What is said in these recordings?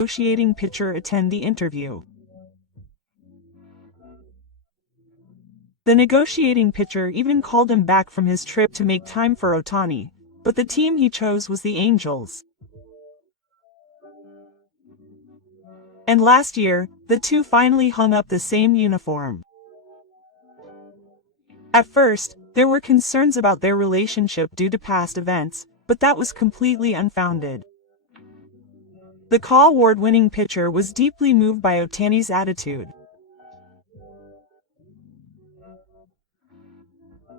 negotiating pitcher attend the interview. The negotiating pitcher even called him back from his trip to make time for Ohtani, but the team he chose was the Angels. And last year, the two finally hung up the same uniform. At first, there were concerns about their relationship due to past events, but that was completely unfounded. The Cal Award-winning pitcher was deeply moved by Ohtani's attitude.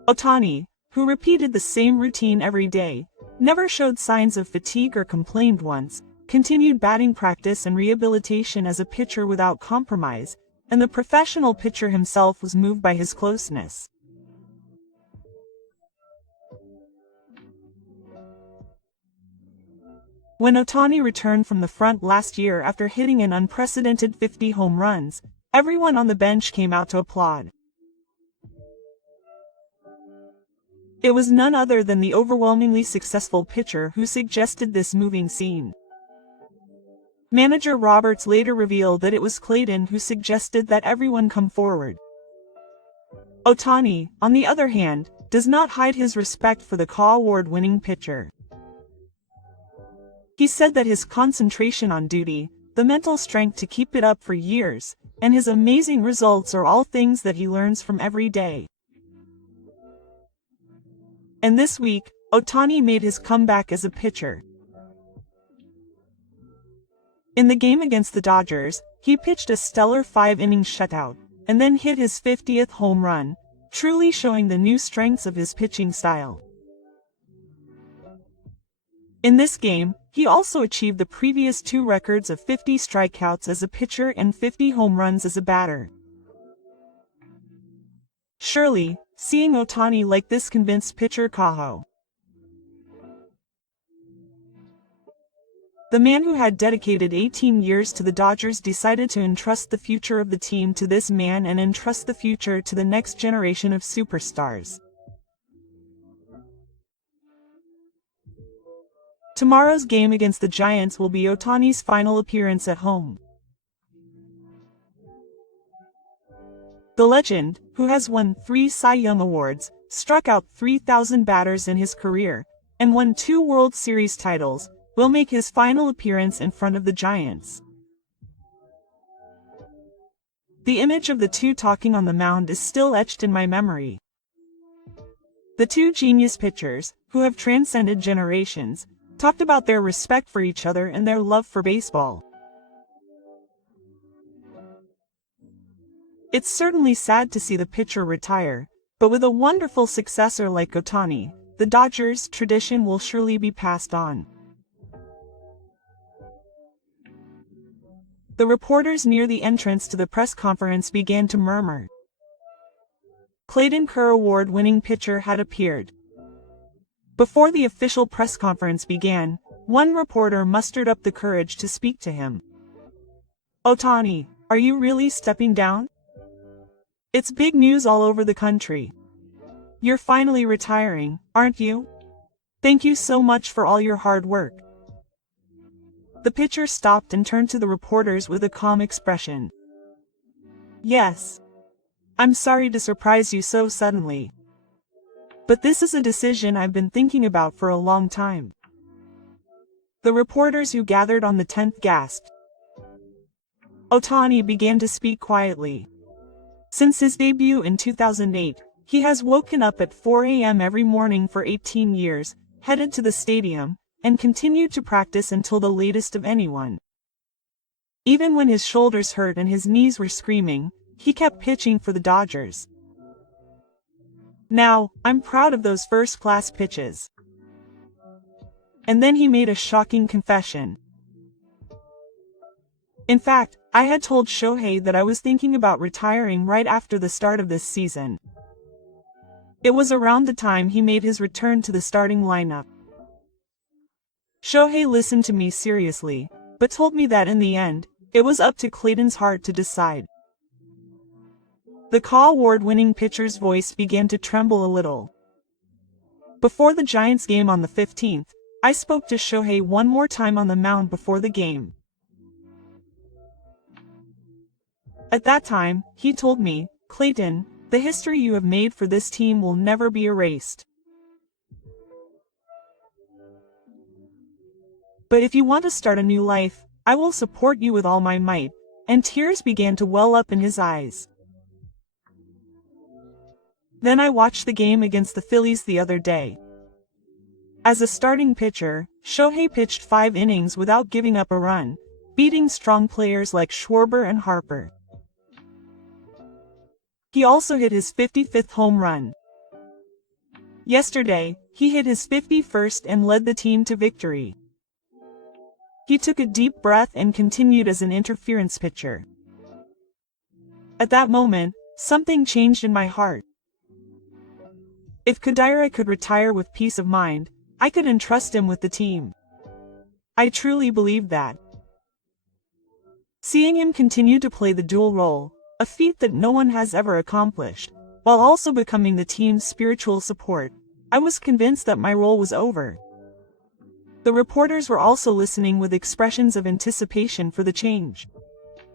Ohtani, who repeated the same routine every day, never showed signs of fatigue or complained once, continued batting practice and rehabilitation as a pitcher without compromise, and the professional pitcher himself was moved by his closeness. When Ohtani returned from the front last year after hitting an unprecedented 50 home runs, everyone on the bench came out to applaud. It was none other than the overwhelmingly successful pitcher who suggested this moving scene. Manager Roberts later revealed that it was Clayton who suggested that everyone come forward. Ohtani, on the other hand, does not hide his respect for the Cal Award-winning pitcher. He said that his concentration on duty, the mental strength to keep it up for years, and his amazing results are all things that he learns from every day. And this week, Ohtani made his comeback as a pitcher. In the game against the Dodgers, he pitched a stellar 5-inning shutout, and then hit his 50th home run, truly showing the new strengths of his pitching style. In this game, he also achieved the previous two records of 50 strikeouts as a pitcher and 50 home runs as a batter. Surely, seeing Ohtani like this convinced pitcher Kaho. The man who had dedicated 18 years to the Dodgers decided to entrust the future of the team to this man and entrust the future to the next generation of superstars. Tomorrow's game against the Giants will be Ohtani's final appearance at home. The legend, who has won 3 Cy Young Awards, struck out 3,000 batters in his career, and won 2 World Series titles, will make his final appearance in front of the Giants. The image of the two talking on the mound is still etched in my memory. The two genius pitchers, who have transcended generations, talked about their respect for each other and their love for baseball. It's certainly sad to see the pitcher retire, but with a wonderful successor like Ohtani, the Dodgers' tradition will surely be passed on. The reporters near the entrance to the press conference began to murmur. Clayton Kerr Award-winning pitcher had appeared. Before the official press conference began, one reporter mustered up the courage to speak to him. "Ohtani, are you really stepping down? It's big news all over the country. You're finally retiring, aren't you? Thank you so much for all your hard work." The pitcher stopped and turned to the reporters with a calm expression. "Yes. I'm sorry to surprise you so suddenly. But this is a decision I've been thinking about for a long time." The reporters who gathered on the 10th gasped. Ohtani began to speak quietly. Since his debut in 2008, he has woken up at 4 a.m. every morning for 18 years, headed to the stadium, and continued to practice until the latest of anyone. Even when his shoulders hurt and his knees were screaming, he kept pitching for the Dodgers. Now, I'm proud of those first-class pitches. And then he made a shocking confession. In fact, I had told Shohei that I was thinking about retiring right after the start of this season. It was around the time he made his return to the starting lineup. Shohei listened to me seriously, but told me that in the end, it was up to Clayton's heart to decide. The Cal Award-winning pitcher's voice began to tremble a little. Before the Giants game on the 15th, I spoke to Shohei one more time on the mound before the game. At that time, he told me, "Clayton, the history you have made for this team will never be erased. But if you want to start a new life, I will support you with all my might," and tears began to well up in his eyes. Then I watched the game against the Phillies the other day. As a starting pitcher, Shohei pitched 5 innings without giving up a run, beating strong players like Schwarber and Harper. He also hit his 55th home run. Yesterday, he hit his 51st and led the team to victory. He took a deep breath and continued as an interference pitcher. At that moment, something changed in my heart. If Kadira could retire with peace of mind, I could entrust him with the team. I truly believed that. Seeing him continue to play the dual role, a feat that no one has ever accomplished, while also becoming the team's spiritual support, I was convinced that my role was over. The reporters were also listening with expressions of anticipation for the change.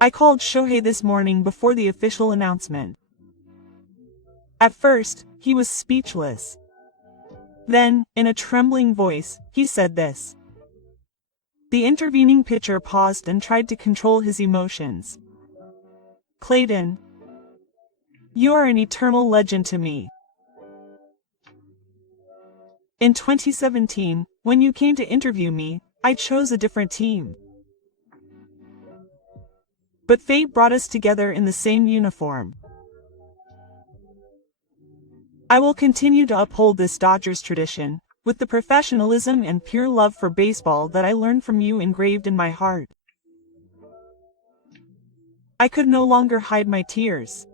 I called Shohei this morning before the official announcement. At first, he was speechless. Then, in a trembling voice, he said this. The intervening pitcher paused and tried to control his emotions. "Clayton, you are an eternal legend to me. In 2017, when you came to interview me, I chose a different team. But fate brought us together in the same uniform. I will continue to uphold this Dodgers tradition, with the professionalism and pure love for baseball that I learned from you engraved in my heart." I could no longer hide my tears.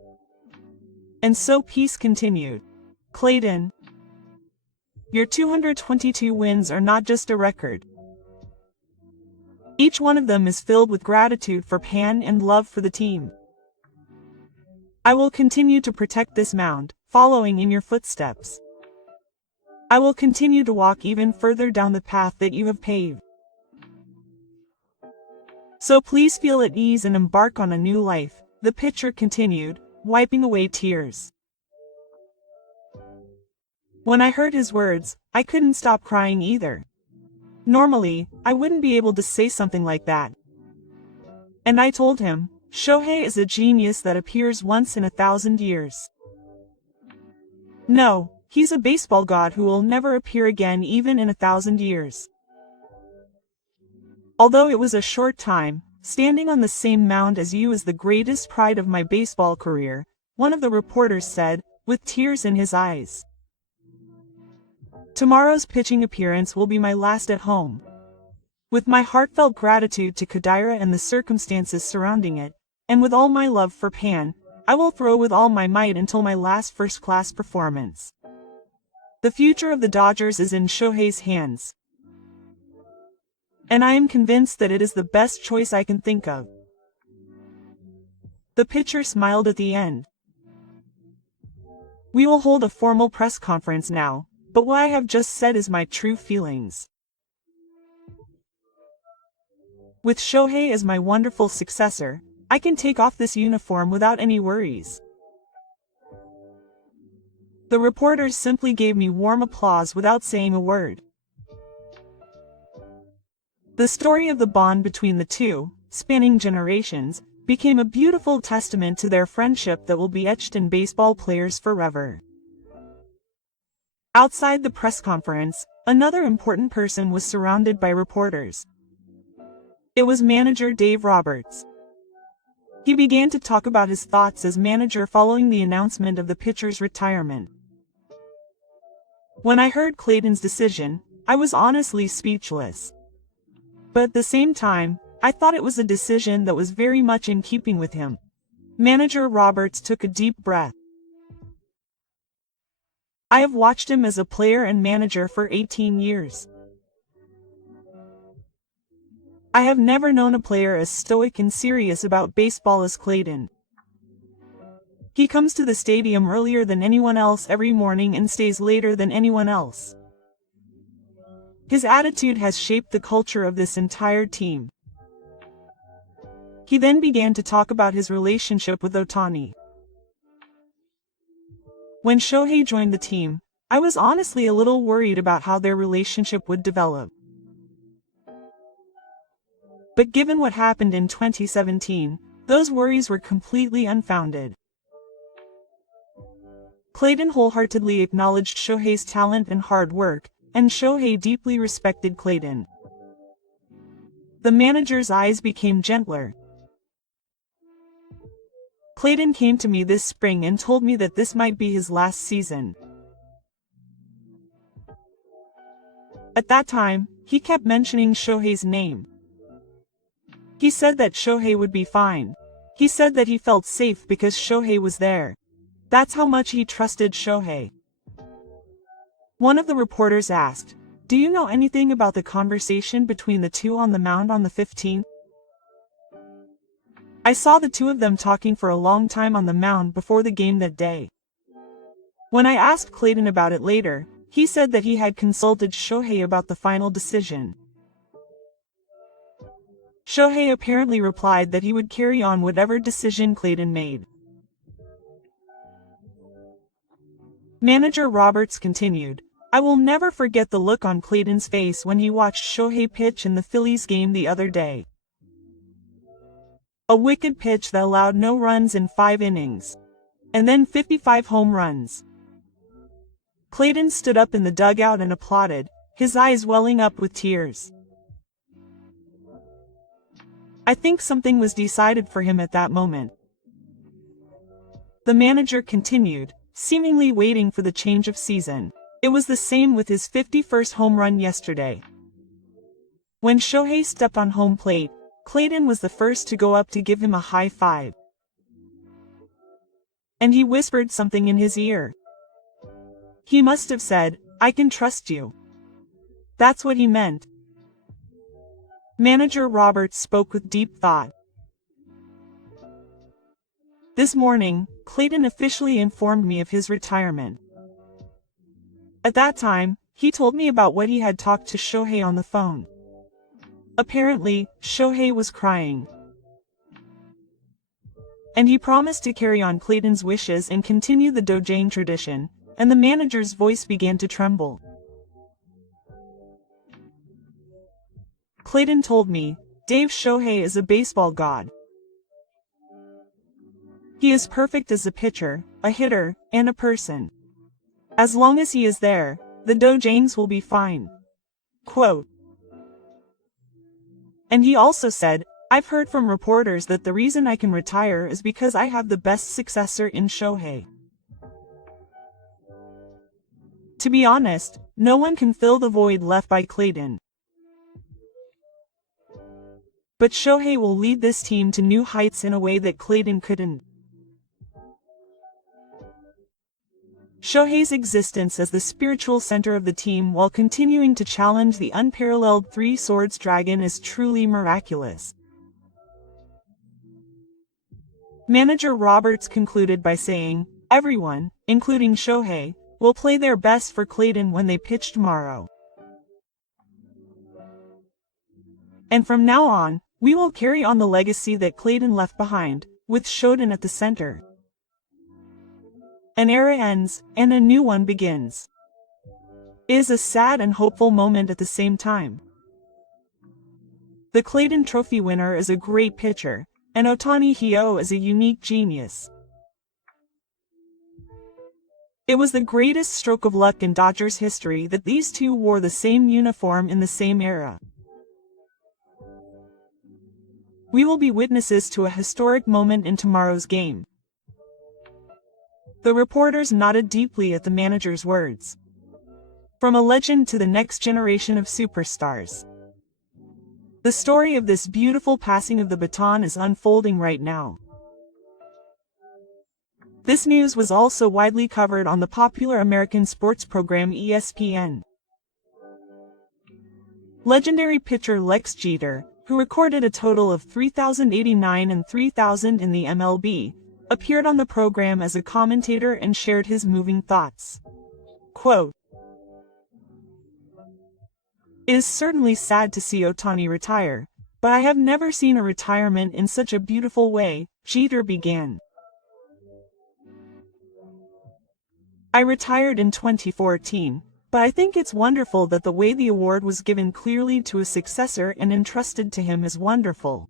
And so peace continued. "Clayton, your 222 wins are not just a record. Each one of them is filled with gratitude for Pan and love for the team. I will continue to protect this mound, following in your footsteps. I will continue to walk even further down the path that you have paved. So please feel at ease and embark on a new life," the pitcher continued, wiping away tears. When I heard his words, I couldn't stop crying either. Normally, I wouldn't be able to say something like that. And I told him, Shohei is a genius that appears once in 1,000 years. No, he's a baseball god who will never appear again even in 1,000 years. Although it was a short time, standing on the same mound as you is the greatest pride of my baseball career, one of the reporters said, with tears in his eyes. Tomorrow's pitching appearance will be my last at home. With my heartfelt gratitude to Kadira and the circumstances surrounding it, and with all my love for Pan, I will throw with all my might until my last first-class performance. The future of the Dodgers is in Shohei's hands. And I am convinced that it is the best choice I can think of." The pitcher smiled at the end. "We will hold a formal press conference now, but what I have just said is my true feelings. With Shohei as my wonderful successor, I can take off this uniform without any worries." The reporters simply gave me warm applause without saying a word. The story of the bond between the two, spanning generations, became a beautiful testament to their friendship that will be etched in baseball players forever. Outside the press conference, another important person was surrounded by reporters. It was manager Dave Roberts. He began to talk about his thoughts as manager following the announcement of the pitcher's retirement. When I heard Clayton's decision, I was honestly speechless. But at the same time, I thought it was a decision that was very much in keeping with him. Manager Roberts took a deep breath. "I have watched him as a player and manager for 18 years. I have never known a player as stoic and serious about baseball as Clayton. He comes to the stadium earlier than anyone else every morning and stays later than anyone else. His attitude has shaped the culture of this entire team. He then began to talk about his relationship with Ohtani. When Shohei joined the team, I was honestly a little worried about how their relationship would develop. But given what happened in 2017, those worries were completely unfounded. Clayton wholeheartedly acknowledged Shohei's talent and hard work, and Shohei deeply respected Clayton. The manager's eyes became gentler. Clayton came to me this spring and told me that this might be his last season. At that time, he kept mentioning Shohei's name. He said that Shohei would be fine. He said that he felt safe because Shohei was there. That's how much he trusted Shohei. One of the reporters asked, "Do you know anything about the conversation between the two on the mound on the 15th? I saw the two of them talking for a long time on the mound before the game that day." When I asked Clayton about it later, he said that he had consulted Shohei about the final decision. Shohei apparently replied that he would carry on whatever decision Clayton made. Manager Roberts continued, "I will never forget the look on Clayton's face when he watched Shohei pitch in the Phillies game the other day. A wicked pitch that allowed no runs in 5 innings. And then 55 home runs." Clayton stood up in the dugout and applauded, his eyes welling up with tears. I think something was decided for him at that moment. The manager continued, seemingly waiting for the change of season. It was the same with his 51st home run yesterday. When Shohei stepped on home plate, Clayton was the first to go up to give him a high five. And he whispered something in his ear. He must have said, "I can trust you." That's what he meant. Manager Roberts spoke with deep thought. This morning, Clayton officially informed me of his retirement. At that time, he told me about what he had talked to Shohei on the phone. Apparently, Shohei was crying. And he promised to carry on Clayton's wishes and continue the Dojang tradition, and the manager's voice began to tremble. Clayton told me, "Dave, Shohei is a baseball god. He is perfect as a pitcher, a hitter, and a person. As long as he is there, the Dojangs will be fine." Quote. And he also said, "I've heard from reporters that the reason I can retire is because I have the best successor in Shohei. To be honest, no one can fill the void left by Clayton. But Shohei will lead this team to new heights in a way that Clayton couldn't." Shohei's existence as the spiritual center of the team while continuing to challenge the unparalleled Three Swords Dragon is truly miraculous. Manager Roberts concluded by saying, "Everyone, including Shohei, will play their best for Clayton when they pitch tomorrow. And from now on, we will carry on the legacy that Clayton left behind, with Shoten at the center. An era ends, and a new one begins." It is a sad and hopeful moment at the same time. The Clayton Trophy winner is a great pitcher, and Ohtani is a unique genius. It was the greatest stroke of luck in Dodgers history that these two wore the same uniform in the same era. We will be witnesses to a historic moment in tomorrow's game. The reporters nodded deeply at the manager's words. From a legend to the next generation of superstars. The story of this beautiful passing of the baton is unfolding right now. This news was also widely covered on the popular American sports program ESPN. Legendary pitcher Lex Jeter, who recorded a total of 3,089 and 3,000 in the MLB, appeared on the program as a commentator and shared his moving thoughts. Quote, "It is certainly sad to see Ohtani retire, But I have never seen a retirement in such a beautiful way, Jeter began. I retired in 2014, but I think it's wonderful that the way the award was given clearly to a successor and entrusted to him is wonderful.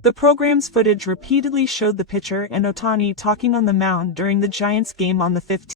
The program's footage repeatedly showed the pitcher and Ohtani talking on the mound during the Giants game on the 15th.